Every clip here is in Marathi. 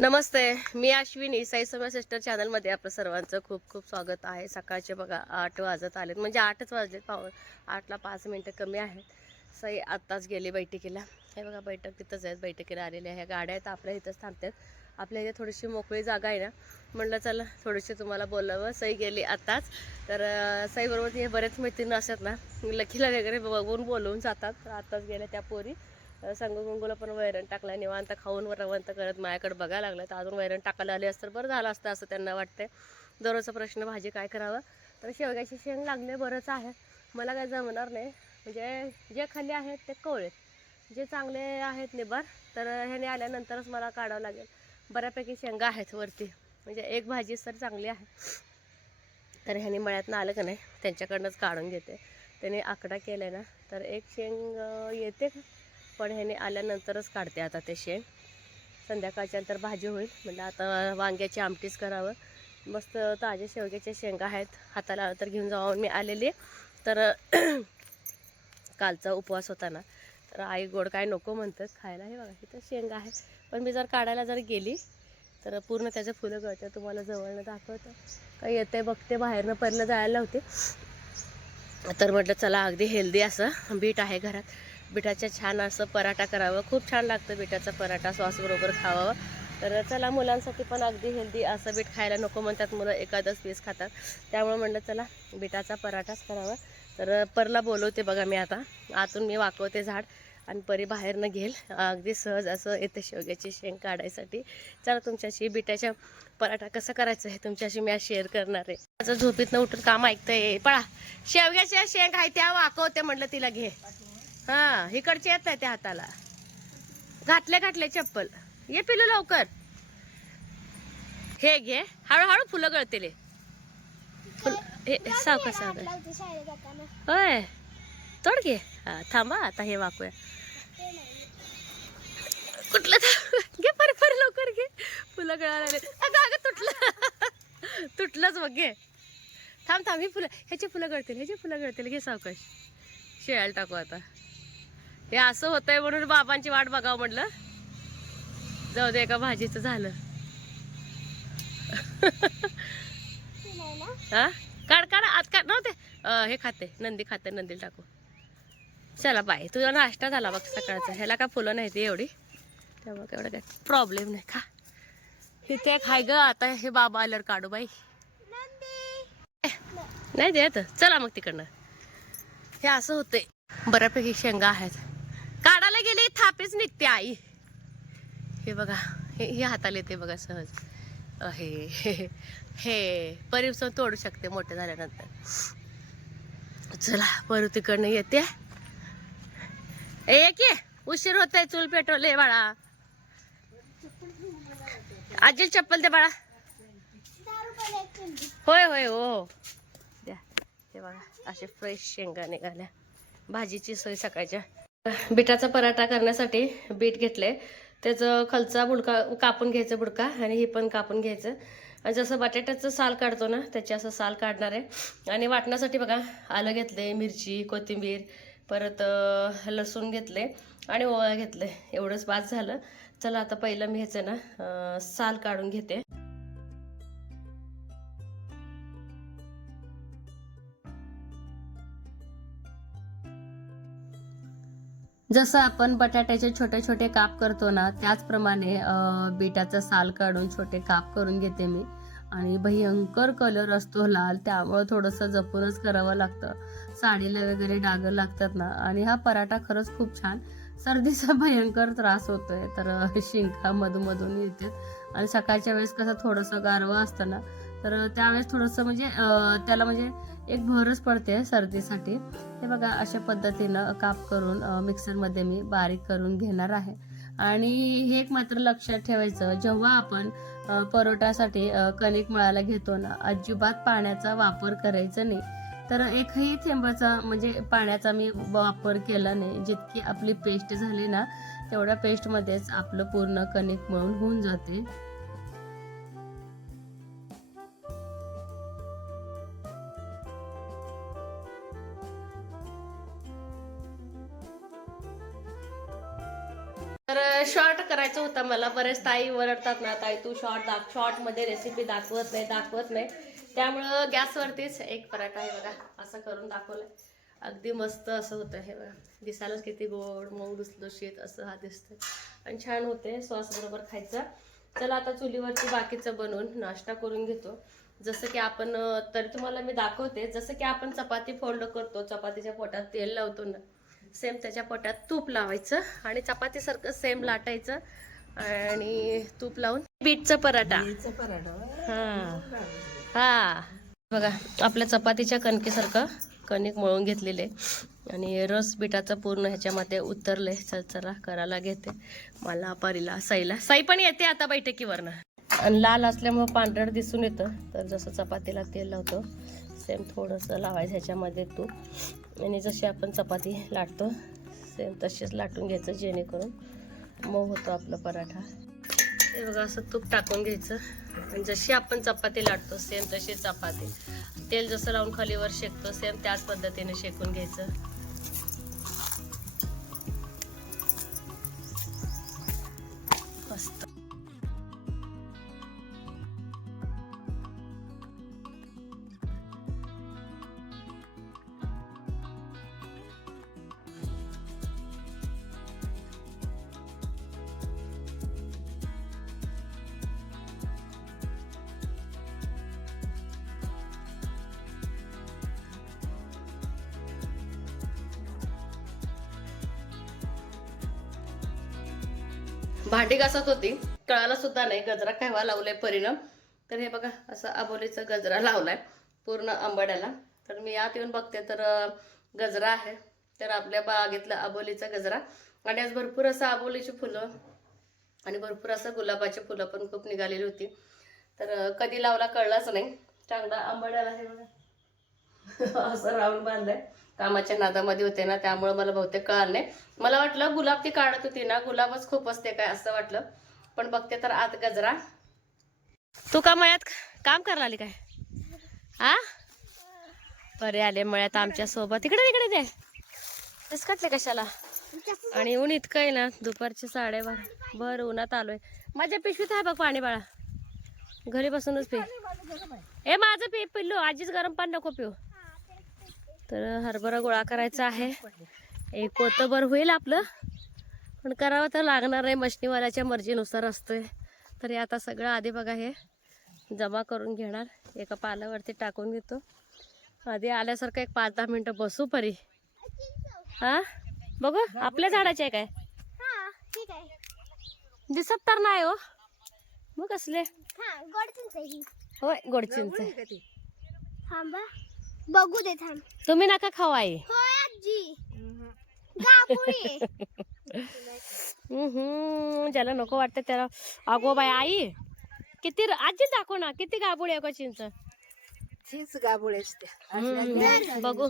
नमस्ते मी अश्विनी साई समय सिस्टर चॅनलमध्ये आपलं सर्वांचं खूप खूप स्वागत आहे. सकाळचे बघा आठ वाजत आलेत. म्हणजे आठच वाजलेत पाव आठला पाच मिनटं कमी आहेत. साई आत्ताच गेली बैठकीला. हे बघा बैठक तिथंच आहेत. बैठकीला आलेल्या ह्या गाड्या आहेत आपल्या इथंच थांबतात. आपल्या इथे थोडीशी मोकळी जागा आहे ना. म्हणलं चला थोडीशी तुम्हाला बोलावं. सई गेली आत्ताच. तर साईबरोबर हे बरेच मैत्रिणी असतात ना. लकीला वगैरे बघून बोलवून जातात. तर आत्ताच गेल्या त्या पोरी. सांगू पण वैरण टाकला निवांत खाऊन रवंत करत माझ्याकडे बघायला लागलं तर अजून वैरण टाकायला आले असतं बरं झालं असतं असं त्यांना वाटतंय. दररोजचा प्रश्न भाजी काय करावं? तर शेवग्याची शेंग लागले बरंच आहे. मला काय जमणार नाही. म्हणजे जे खाली आहेत ते कवळेत. जे चांगले आहेत निबार तर ह्याने आल्यानंतरच मला काढावं लागेल. बऱ्यापैकी शेंगा आहेत वरती. म्हणजे एक भाजी सर चांगली आहे. तर ह्याने मळ्यातनं आलं का नाही त्यांच्याकडनंच काढून घेते. त्याने आकडा केला ना तर एक शेंग येते का? पण ह्याने आल्यानंतरच काढते आता ते शेण. संध्याकाळच्या नंतर भाजी होईल. म्हणजे आता वांग्याची आमटीच करावं. मस्त ताज्या शेवग्याच्या शेंगा आहेत. हाताला तर घेऊन जाऊन मी आलेली तर कालचा उपवास होता ना. तर आई गोड काय नको म्हणतात. खायला हे बघा इथं शेंगा आहे. पण मी जर काढायला जर गेली तर पूर्ण त्याचं फुलं गळतं तुम्हाला जवळनं दाखवतं. काही येते बघते. बाहेरनं पहिलं जायला होते तर म्हटलं चला अगदी हेल्दी असं. बीट आहे घरात. बिटाचा छान असं पराठा करावं. खूप छान लागतं बिटाचा पराठा सॉसबरोबर खावावं. तर चला मुलांसाठी पण अगदी हेल्दी असं बीट खायला नको म्हणतात मुलं एखादंच पीस खातात. त्यामुळे म्हणलं चला बिटाचा पराठाच करावा. तर परला बोलवते बघा मी आता. आतून मी वाकवते झाड आणि परी बाहेरनं घेईल. अगदी सहज असं येते शेवग्याची शेंग काढायसाठी. चला तुमच्याशी बिटाच्या पराठा कसा करायचा आहे तुमच्याशी मी आज शेअर करणार आहे. माझं झोपीतनं उठून काम ऐकतंय. पळा. शेवग्याच्या शेंग आहे त्या वाकवते म्हटलं तिला घे. हा इकडचे येत आहे त्या हाताला. घातले घातले चप्पल. ये पिलू लवकर. हे घे. हळूहळू फुलं गळतेले हे. सावका सावका. होय. तोड घे. थांबा आता हे वाकूया. कुठलं घे पर पर लवकर घे. फुलं गळायला अगं अगं तुटलं. तुटलंच बघ घे. थांब थांब ही फुलं ह्याची फुलं गळतील ह्याची फुलं गळतील. घे सावकाश. शेळायला टाकू आता. हे असं होतंय म्हणून बाबांची वाट बघावं म्हटलं. जाऊ दे एका भाजीचं झालं. हा? काढ काढ आत काढ. नव्हते. हे खाते नंदी खाते नंदीला टाकू. चला बाय. तुझा नाश्ता झाला बघ सकाळचा. ह्याला काय फुलं नाही ती एवढी. त्यामुळे एवढं काय प्रॉब्लेम नाही. का इथे एक हाय ग आता हे बाबा आल्यावर काढू बाई. नाही देत. चला मग तिकडनं. हे असं होते बऱ्यापैकी शेंगा आहेत. गेली निघते आई. हे बघा हे हे हाताला येते बघा सहज. हे हे हे तोडू शकते मोठे झाल्यानंतर. चला परत तिकडनं येते. ए की उशीर होत आहे चूल पेटवले बाळा. आजी चप्पल दे बाळा. होय होय हो हो. द्या. हे बघा असे फ्रेश शेंगा निघाल्या. भाजीची सोय सकाळच्या. बिटाचा पराठा करण्यासाठी बीट घेतले त्याचं खालचा बुडका कापून घ्यायचं बुडका आणि हे पण कापून घ्यायचं. आणि जसं बटाट्याचं साल काढतो ना त्याचे असं साल काढणार आहे. आणि वाटण्यासाठी बघा आलं घेतले मिरची कोथिंबीर परत लसूण घेतले आणि ओवा घेतले एवढंच बाद झालं. चला आता पहिलं मी ह्याचं ना साल काढून घेते. जसं आपण बटाट्याचे छोटे छोटे काप करतो ना त्याचप्रमाणे बीटाचा साल काढून छोटे काप करून घेते मी. आणि भयंकर कलर असतो लाल त्यामुळं थोडंसं जपूनच करावं लागतं. साडीला वगैरे डाग लागतात ना आणि हा पराठा खरंच खूप छान. सर्दीचा भयंकर त्रास होतोय तर शिंका मधून येते. आणि सकाळच्या वेळेस कसं थोडंसं गारवा असतं ना तर त्यावेळेस थोडंसं म्हणजे त्याला म्हणजे एक भरच पडते सर्दीसाठी. हे बघा अशा पद्धतीनं काप करून मिक्सरमध्ये मी बारीक करून घेणार आहे. आणि हे एक मात्र लक्षात ठेवायचं जेव्हा आपण अ, कणिक मळायला घेतो ना अजिबात पाण्याचा वापर करायचा नाही. तर एकही थेंबाचा म्हणजे पाण्याचा मी वापर केला नाही. जितकी आपली पेस्ट झाली ना तेवढ्या पेस्टमध्येच आपलं पूर्ण कणिक मळून होऊन जाते. मला बरेच ताई ओरडतात ना ताई तू शॉर्ट दाख शॉर्टमध्ये रेसिपी दाखवत नाही दाखवत नाही. त्यामुळं गॅसवरतीच एक पराठा आहे बघा असं करून दाखवलं अगदी मस्त असं होतं हे बघा. दिसायलाच किती गोड मऊ शेत असं हा दिसतंय. आणि छान होते सॉस बरोबर खायचं. चला आता चुलीवरती बाकीचं बनवून नाश्ता करून घेतो. जसं की आपण तरी तुम्हाला मी दाखवते जसं की आपण चपाती फोल्ड करतो चपातीच्या पोटात तेल लावतो ना सेम त्याच्या पोटात तूप लावायचं आणि चपातीसारखं सेम लाटायचं. आणि तूप लावून बीटचा पराठा. हा. हा. बघा आपल्या चपातीच्या कणकेसारखं कणिक मळून घेतलेले. आणि रस बिटाचं पूर्ण ह्याच्यामध्ये उतरले चल चला करायला घेते. मला परीला साईला. साई पण येते आता बैठकीवरनं. आणि लाल असल्यामुळं पांढरट दिसून येतं. तर जसं चपातीला तेल लावतो सेम थोडंसं लावायचं ह्याच्यामध्ये तूप. आणि जशी आपण चपाती लाटतो सेम तशीच लाटून घ्यायचं जेणेकरून मऊ होतो आपला पराठा. हे बघा असं तूप टाकून घ्यायचं. आणि जशी आपण चपाती लाटतो सेम तशी चपाती. तेल जसं लावून खालीवर शेकतो सेम त्याच पद्धतीने शेकून घ्यायचं. भांडी घासत होती. कळायला सुद्धा नाही गजरा खायवा लावलाय परिणाम तर हे बघा असं आबोलीचा गजरा लावलाय पूर्ण आंबाड्याला. तर मी आत येऊन बघते तर गजरा आहे. तर आपल्या बागेतला आबोलीचा गजरा. आणि आज भरपूर असं आबोलीची फुलं आणि भरपूर असं गुलाबाची फुलं पण खूप निघालेली होती. तर कधी लावला कळलाच नाही. चांगला आंबाड्याला हे बघा. असं राऊंड बांधलाय. कामाच्या नादामध्ये होते ना त्यामुळे मला बहुतेक कळालं नाही. मला वाटलं गुलाब ती काढत होती ना गुलाबच खूप असते काय असं वाटलं. पण बघते तर आत गजरा. तू का मळ्यात काम करायला आली काय? आ? बरे आले मळ्यात आमच्यासोबत. इकडे तिकडे दे. फिसकटले कशाला? आणि ऊन इतकं आहे ना दुपारचे साडेबारा. बर उन्हात आलोय. माझ्या पिशवीत आहे बघ पाणी बाळा. घरी बसूनच पी. ए माझं पी पिल्लू. आजीच गरम पाणी नको पिऊ. तर हरभरा गोळा करायचा आहे. एक पोतभर होईल आपलं. पण करावं तर लागणार नाही मशनीवाल्याच्या मर्जीनुसार असतोय. तर हे आता सगळं आधी बघा हे जमा करून घेणार. एका पालावरती टाकून घेतो. आधी आल्यासारखं एक पाच दहा मिनटं बसू परी. हा? बघू आपल्या झाडाचे आहे काय? हा ठीक आहे. दिसत तर नाही हो. मग कसले? आहे होय गोड चिंच थांबा. बघू दे थांब. तुम्ही नका खाऊ आई. होय आजी. गापुरी हम्म, ज्याला नको वाटतं त्याला. अगो बाय आई. किती र- आजी दाखव ना किती गाबुळे आहे गं चिंच. हीच गाबोळे असते हम्म, बघू.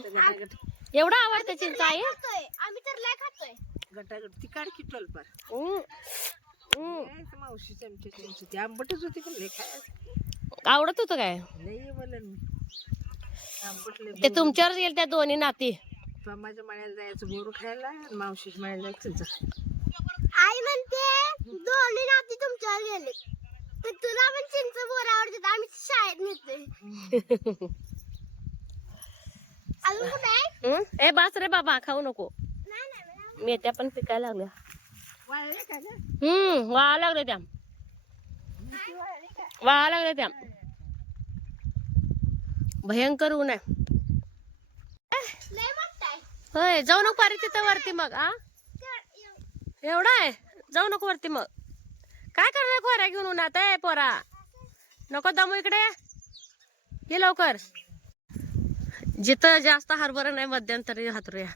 एवढं आवडतं चिंच आई? खातोय. आम्ही तर लय खातोय. गटागट. ती काढ की टोलपार हम्म, हम्म. काय मावशी चमचे चिंच ती आंबटच होती पण लय खायला. आवडत होतं काय? लय मी. ते तुमच्यावरच गेल त्या दोन्ही नाती. माझ्या माळ्याला जायचं बोरू खायला आणि मावशीच्या माळ्याला जायचं चिंच आई म्हणते दोन्ही नाती तुमच्यावर गेले. तर तुला पण चिंच बोर आवडते आम्ही शाळेत नेतोय. अजून कुठे? ए बास रे बाबा खाऊ नको. नाही नाही मला मेथ्या पण पिकायला लागल्या? हम्म वाळा लागल्या त्या? वाळा लागल्या त्या. भयंकर ऊन आहे. होय जाऊ नको पारी तिथं वरती मग आ. एवढा आहे? जाऊ नको वरती मग. काय करणार खोऱ्या घेऊन उन्हात आहे पोरा? नको दमू इकडे. ये लवकर. जिथं जास्त हरभरा नाही मध्यंतरी हातरूया.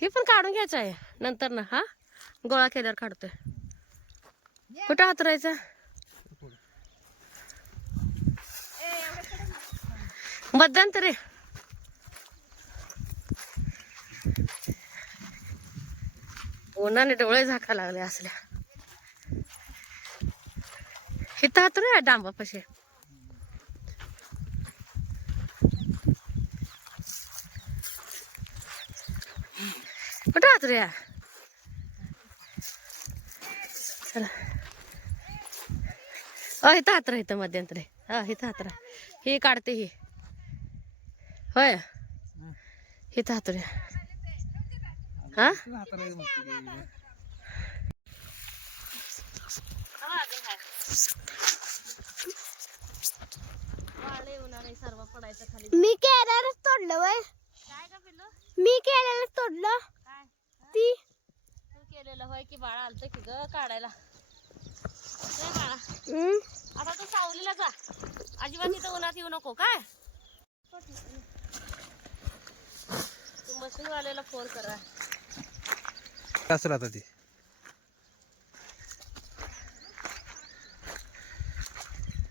हे पण काढून घ्यायचं आहे नंतर ना हा? गोळा केल्यावर काढतोय. कुठं हातरायचं? मध्यंतरी उन्हाने डोळे झाका लागले असल्या. इथं हातरूया डांबापाशी. कुठं हातरूया चला. अ इथं हातरा इथं मध्यंतरी. हा इथं हातरा ही काढते ही. होय? हा? सर्व पडायचं खाली मी केलेलंच तोडलं वय. काय का पिल्लू? मी केलेलंच तोडलं. काय? ती? तू केलेलं होय की बाळा आलतं की ग काढायला? बाळा. आता तू सावलीला जा. अजिबात इथं उन्हात येऊ नको काय? मशीनवाल्याला फोन करा. असेल आता ती?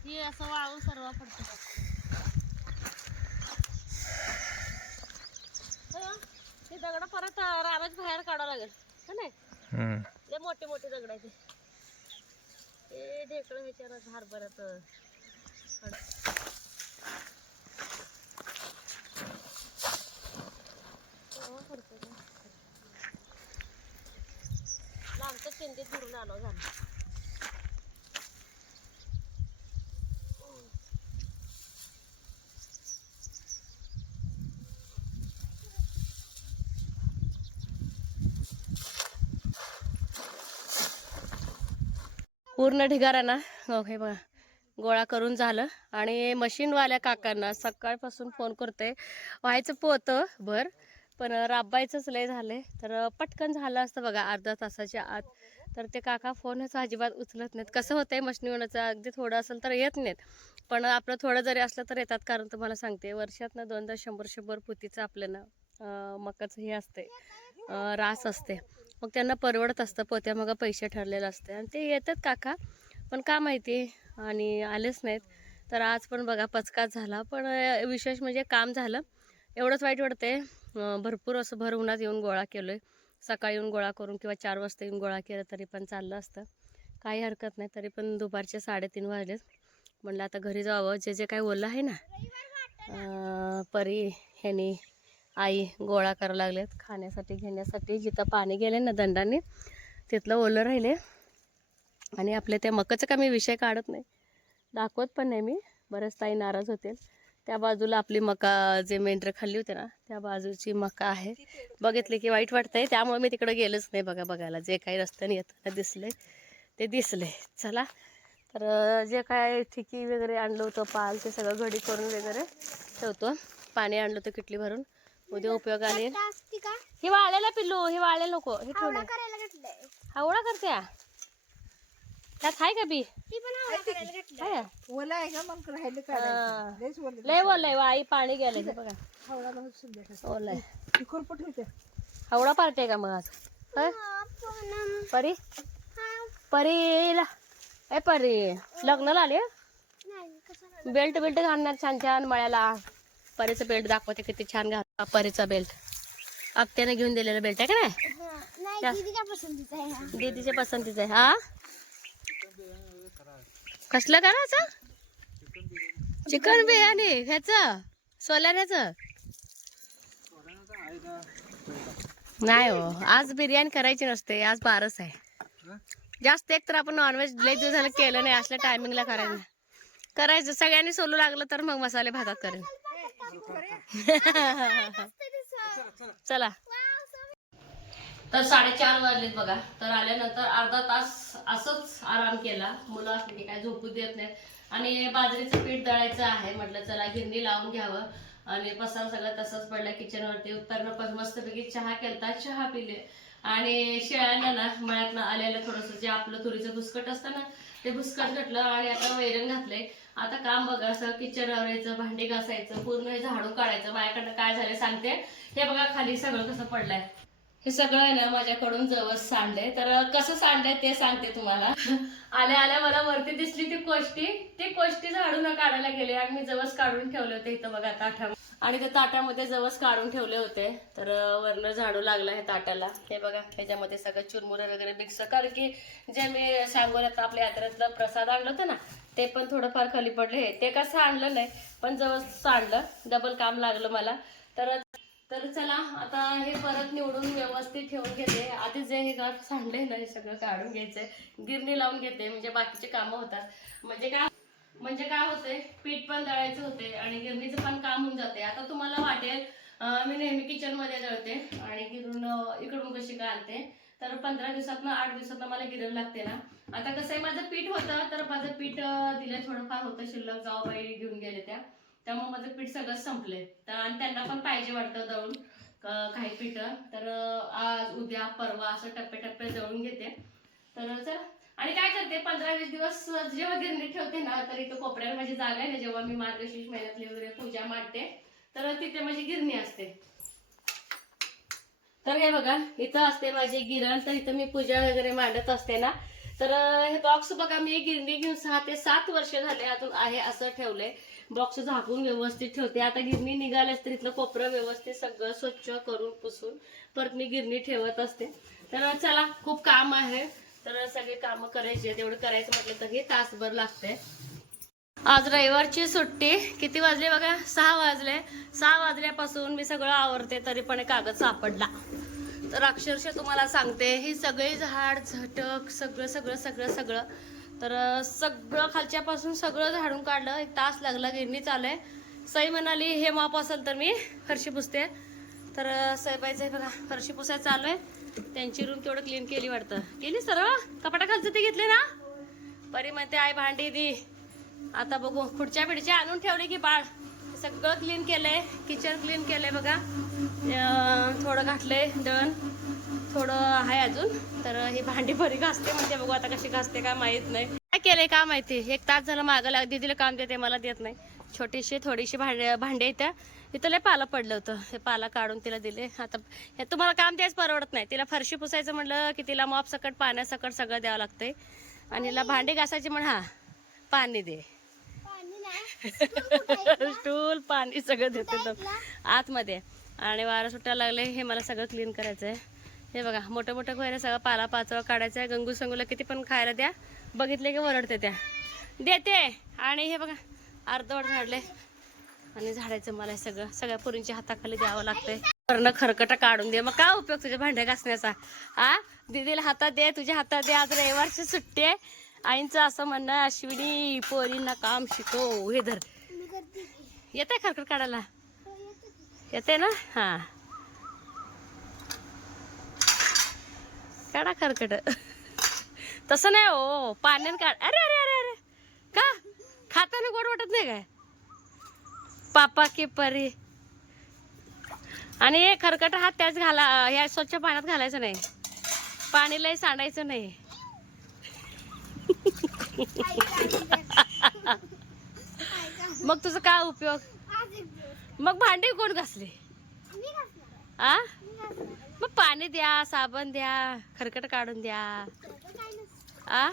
ही असं वाळू सर्व पडतं. हं? ही दगड परत रानात बाहेर काढावं लागेल. का नाही? हम्म. लय मोठे मोठे दगड आहेत ते ढेकळं ह्याच्यानं झाड परत आमचं शेंदीत आलो झालं पूर्ण ढिगारा ना हे बघा गोळा करून झालं. आणि मशीनवाल्या काकांना सकाळपासून फोन करते. व्हायचं पोहतं भर पण राबायचंच लय झालं तर पटकन झालं असतं बघा अर्धा तासाच्या आत. तर ते काका फोनच अजिबात उचलत नाहीत. कसं होतंय मशीनवरचं अगदी थोडं असेल तर येत नाहीत. पण आपलं थोडं जरी असलं तर येतात. कारण तुम्हाला सांगते वर्षातनं दोनदा शंभर शंभर पुतीचं आपल्याला अं, मकाचं हे असते रास असते मग त्यांना परवडत असतं पोत्या मग पैसे ठरलेलं असते आणि ते येतात काका पण का माहिती? आणि आलेच नाहीत. तर आज पण बघा पचकाच झाला. पण विशेष म्हणजे काम झालं. एवढंच वाईट वाटते भरपूर असं भर उन्हात येऊन गोळा केलो आहे सकाळी येऊन गोळा करून किंवा चार वाजता येऊन गोळा केलं तरी पण चाललं असतं. काही हरकत नाही तरी पण दुपारचे साडेतीन वाजलेत म्हणलं आता घरी जावं. जे जे काही ओलं आहे ना परी ह्यानी आई गोळा करायला लागलेत. खाण्यासाठी घेण्यासाठी जिथं पाणी गेले ना दंडाने तिथलं ओलं राहिले. आणि आपले त्या मकाचं का मी विषय काढत नाही. दाखवत पण नाही मी. बरेच ताई नाराज होतील. त्या बाजूला आपली मका जे मेंढरं खाल्ली होते ना त्या बाजूची मका आहे. बघितली की वाईट वाटतंय. त्यामुळे मी तिकडे गेलेच नाही बघा बघायला. जे काही रस्त्याने येताना दिसले ते दिसले. चला. तर जे काय ठिकी वगैरे आणलं होतं पाल ते सगळं घडी करून वगैरे ठेवतो. पाणी आणलं होतं किटली भरून. उद्या उपयोग आले. हे वाळलेला पिल्लू हे वाळलेलं नको. हे ठेवले. आवडा करते त्यात आहे का बी? ती पण आवळा करायला घेतलंय आहे ओला आहे का मग राहिलं. काढायचं. लयच ओलं लय आई पाणी गेलंय हे बघा. हावळाला होत संध्याकाळी ओलय ती खुरपट होते आवडा पार्टी आहे का मग आज? होय? हा, परी? हा, परीला. ए परी लग्नाला आली? बेल्ट बेल्ट घालणार छान छान मळ्याला. परीचं बेल्ट दाखवते किती छान घाल परीचा बेल्ट. आत्याने घेऊन दिलेला बेल्ट आहे का नाही. दीदीच्या पसंतीचा आहे. हा. दीदीच्या पसंतीचं आहे हा कसलं करायचं चिकन बिर्याणी ह्याच सोलाऱ्याच नाही हो आज बिर्याणी करायची नसते आज बारस आहे जास्त एक तर आपण नॉनव्हेज लय दिवस झालं केलं नाही असल्या टायमिंगला करायचं करायचं सगळ्यांनी सोलू लागलं तर मग मसाले भागात करेन चला तर साडेचार वाजलेत बघा. तर आल्यानंतर अर्धा तास असंच आराम केला. मुलं असली की काय झोपू देत नाहीत. आणि बाजरीचं पीठ दळायचं आहे. म्हटलं चला गिरणी लावून घ्यावं. आणि पसार सगळं तसंच पडला किचनवरती उत्तरनं पण मस्तपैकी चहा केलता. चहा पिले. आणि शेळ्यांना ना मळ्यातनं आलेलं थोडंसं जे आपलं तुरीचं भुसकट असतं ना ते भुसकट घटलं आणि आता वैरण घातलंय. आता काम बघा असं किचन आवरायचं भांडी घासायचं पूर्ण हे काढायचं. माझ्याकडनं काय झालं सांगते. हे बघा खाली सगळं कसं पडलंय. हे सगळं आहे ना माझ्याकडून जवस सांडलंय. तर कसं सांडलंय ते सांगते तुम्हाला. आल्या आल्या मला वरती दिसली ती कोष्टी. ती कोष्टी झाडून काढायला गेले आणि मी जवस काढून ठेवले होते इथं बघा ताटा आणि त्या ताटामध्ये जवस काढून ठेवले होते. तर वरनं झाडू लागला हे ताटाला. हे बघा ह्याच्यामध्ये सगळं चुरमुरे वगैरे मिक्स कारण की जे मी सांगोल्यात आपल्या यात्रेतला प्रसाद आणलं होतं ना ते पण थोडंफार खाली पडले. हे ते कसं आणलं नाही पण जवळ सांडलं. डबल काम लागलं मला. तर तर चला आता हे परत निवडून व्यवस्थित ठेवून घेते. आधी जे हे गाठ सांडले ना हे सगळं काढून घ्यायचंय. गिरणी लावून घेते म्हणजे बाकीचे कामं होतात. म्हणजे काय म्हणजे काय होते पीठ पण दळायचं होते आणि गिरणीचं पण काम होऊन जाते. आता तुम्हाला वाटेल मी नेहमी किचनमध्ये दळते आणि गिरून इकडून कशी काय आणते तर पंधरा दिवसात ना आठ दिवसात मला गिरण लागते ना. आता कसं आहे माझं पीठ होतं तर माझं पीठ दिलं थोडंफार होतं. शिल्लक जाऊ बाई घेऊन गेले त्या. त्यामुळे माझं पीठ सगळं संपले तर आणि त्यांना पण पाहिजे वाटतं दळून काही पीठ. तर आज उद्या परवा असं टप्पे टप्पे दळून घेते. तर आणि काय करते पंधरा वीस दिवस जेव्हा गिरणी ठेवते ना तर इथं कोपऱ्यावर माझी जागा आहे ना जेव्हा मी मार्गशीर्ष महिन्यातली वगैरे पूजा मांडते तर तिथे माझी गिरणी असते. तर हे बघा इथं असते माझी गिरण तर इथं मी पूजा वगैरे मांडत असते ना. तर हे बॉक्स बघा मी गिरणी घेऊन सहा ते सात वर्ष झाले अजून आहे असं ठेवलंय. बॉक्स झाकून व्यवस्थित ठेवते. आता गिरणी निघाल्यास तर इथलं कोपरं व्यवस्थित सगळं स्वच्छ करून पुसून परत मी गिरणी ठेवत असते. तर चला खूप काम आहे. तर सगळे कामं करायचे तेवढं करायचं म्हटलं तर हे तासभर लागते आज रविवारची सुट्टी. किती वाजले बघा? सहा वाजले. सहा वाजल्यापासून मी सगळं आवरते तरी पण एक कागद सापडला. तर अक्षरशः तुम्हाला सांगते ही सगळी झाड झटक सगळं सगळं सगळं सगळं तर सगळं खालच्यापासून सगळं झाडून काढलं. एक तास लागला गिरणी चालू आहे सई म्हणाली हे माप असेल तर मी फरशी पुसते. तर सईबाईचं बघा फरशी पुसायचं चालू आहे त्यांची रूम तेवढं क्लीन केली वाटतं. केली सर्व कपाटा खालचं ते घेतले ना? परी म्हणते आई भांडी दी. आता बघू. खुडच्या पिढीच्या आणून ठेवले की बाळ? सगळं क्लीन केलंय. किचन क्लीन केलंय बघा. थोडं घातलंय दळण. थोडं आहे अजून तर ही भांडी बरी घासते म्हणजे बघू आता कशी घासते काय माहीत नाही. काय केलंय का माहिती? एक तास झालं मागं लाग दीदीला काम देते मला देत नाही. छोटीशी थोडीशी भांडे भांडे येत्या इथं लय पाला पडलं होतं. हे पाला काढून तिला दिले. आता हे तुम्हाला काम द्यायच परवडत नाही. तिला फरशी पुसायचं म्हटलं की तिला मॉप सकट पाण्यासकट सगळं द्यावं लागतंय. आणि हिला भांडी घासायची म्हण हा पाणी दे. स्टूल पाणी सगळं देते आतमध्ये. आणि वारं सुटायला लागले. हे मला सगळं क्लीन करायचं आहे हे बघा मोठं मोठं खोयला सगळं पाला पाचवा काढायचा आहे. गंगू संगूला किती पण खायला द्या. बघितले की वरडते त्या. देते! आणि हे बघा अर्धवट झाडले. आणि झाडायचं मला हे सगळं. सगळ्या पुरींच्या हाताखाली द्यावं लागतंय. वरनं खरकटा काढून दे. मग काय उपयोग तुझ्या भांड्या घासण्याचा? आ? दीदीला हातात दे तुझ्या हातात दे. आज रविवारची सुट्टी आहे. आईंचं असं म्हणणं अश्विनी पोरींना काम शिकव हे धर. येते खरकट काढायला? हो. येते ना? हा. काढा खरकट. तसं नाही हो पाण्यानं काढ. अरे अरे अरे अरे. का? खाताना गोड वाटत नाही काय? पापा की परी. आणि हे खरकट हात त्याच घाला ह्या स्वच्छ पाण्यात घालायचं नाही. पाणी सांडायचं नाही. मग तुझा काय उपयोग? मग भांडी कोण घासले? आ? मग पाणी द्या साबण द्या खरकट काढून द्या. आ?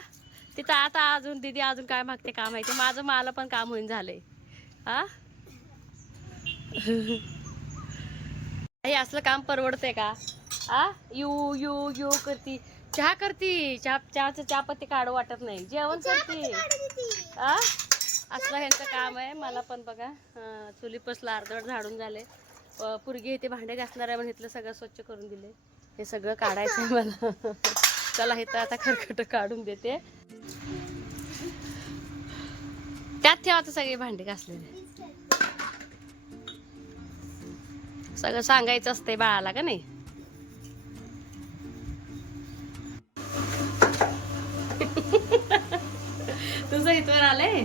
तिथं आता अजून दिदी अजून काय मागते काम आहे ते माझं मला पण काम होईन झालंय. आ? हे असलं काम परवडते का? आ? यू यू यू करती. चहा करती. चहा चहाचं चहापत्ती काढू वाटत नाही. जेवण करती. आ? असलं ह्यांचं काम आहे. मला पण बघा. चुली पसला अर्धवट झाडून झाले पुरगी येते भांडे घासणार आहे म्हणून इथलं सगळं स्वच्छ करून दिले हे सगळं काढायचं आहे मला. चला इथं आता खरखट काढून देते. त्यात ठेवा आता सगळे भांडे घासलेले. सगळं सांगायचं असतंय बाळाला का नाही? तुझं इथवर आलंय?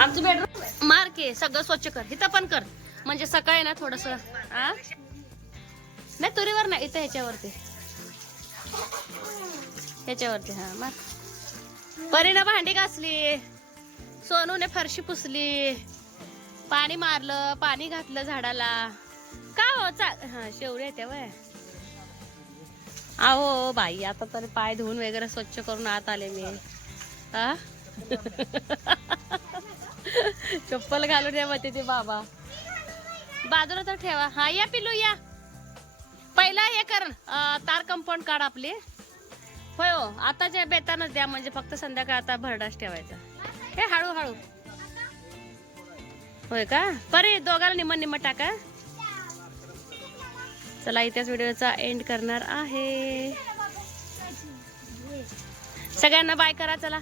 आमचं बेडरूम मार के सगळं स्वच्छ कर. इथं पण कर. म्हणजे सकाळी ना थोडस नाही तुरीवर नाही इथं ह्याच्यावरती. ह्याच्यावरती हा मार. परीनं भांडी घासली. सोनूने फरशी पुसली. पाणी मारलं पाणी घातलं झाडाला. का हो चा हा शेवरे येते वय. अहो बाई आता तर पाय धुवून वगैरे स्वच्छ करून आत आले मी. हा चप्पल घालून या मते ते बाबा. बाजूला तर ठेवा. हा या पिलू या. पहिला हे कर तार कंपाऊंड काढ आपली. होय हो जे बेतानच द्या म्हणजे फक्त संध्याकाळ आता भरडास ठेवायचा. हे हळूहळू. होय का? परे दोघाला निम्म निम्म टाका. चला इथेच व्हिडिओचा एंड करणार आहे. सगळ्यांना बाय करा चला.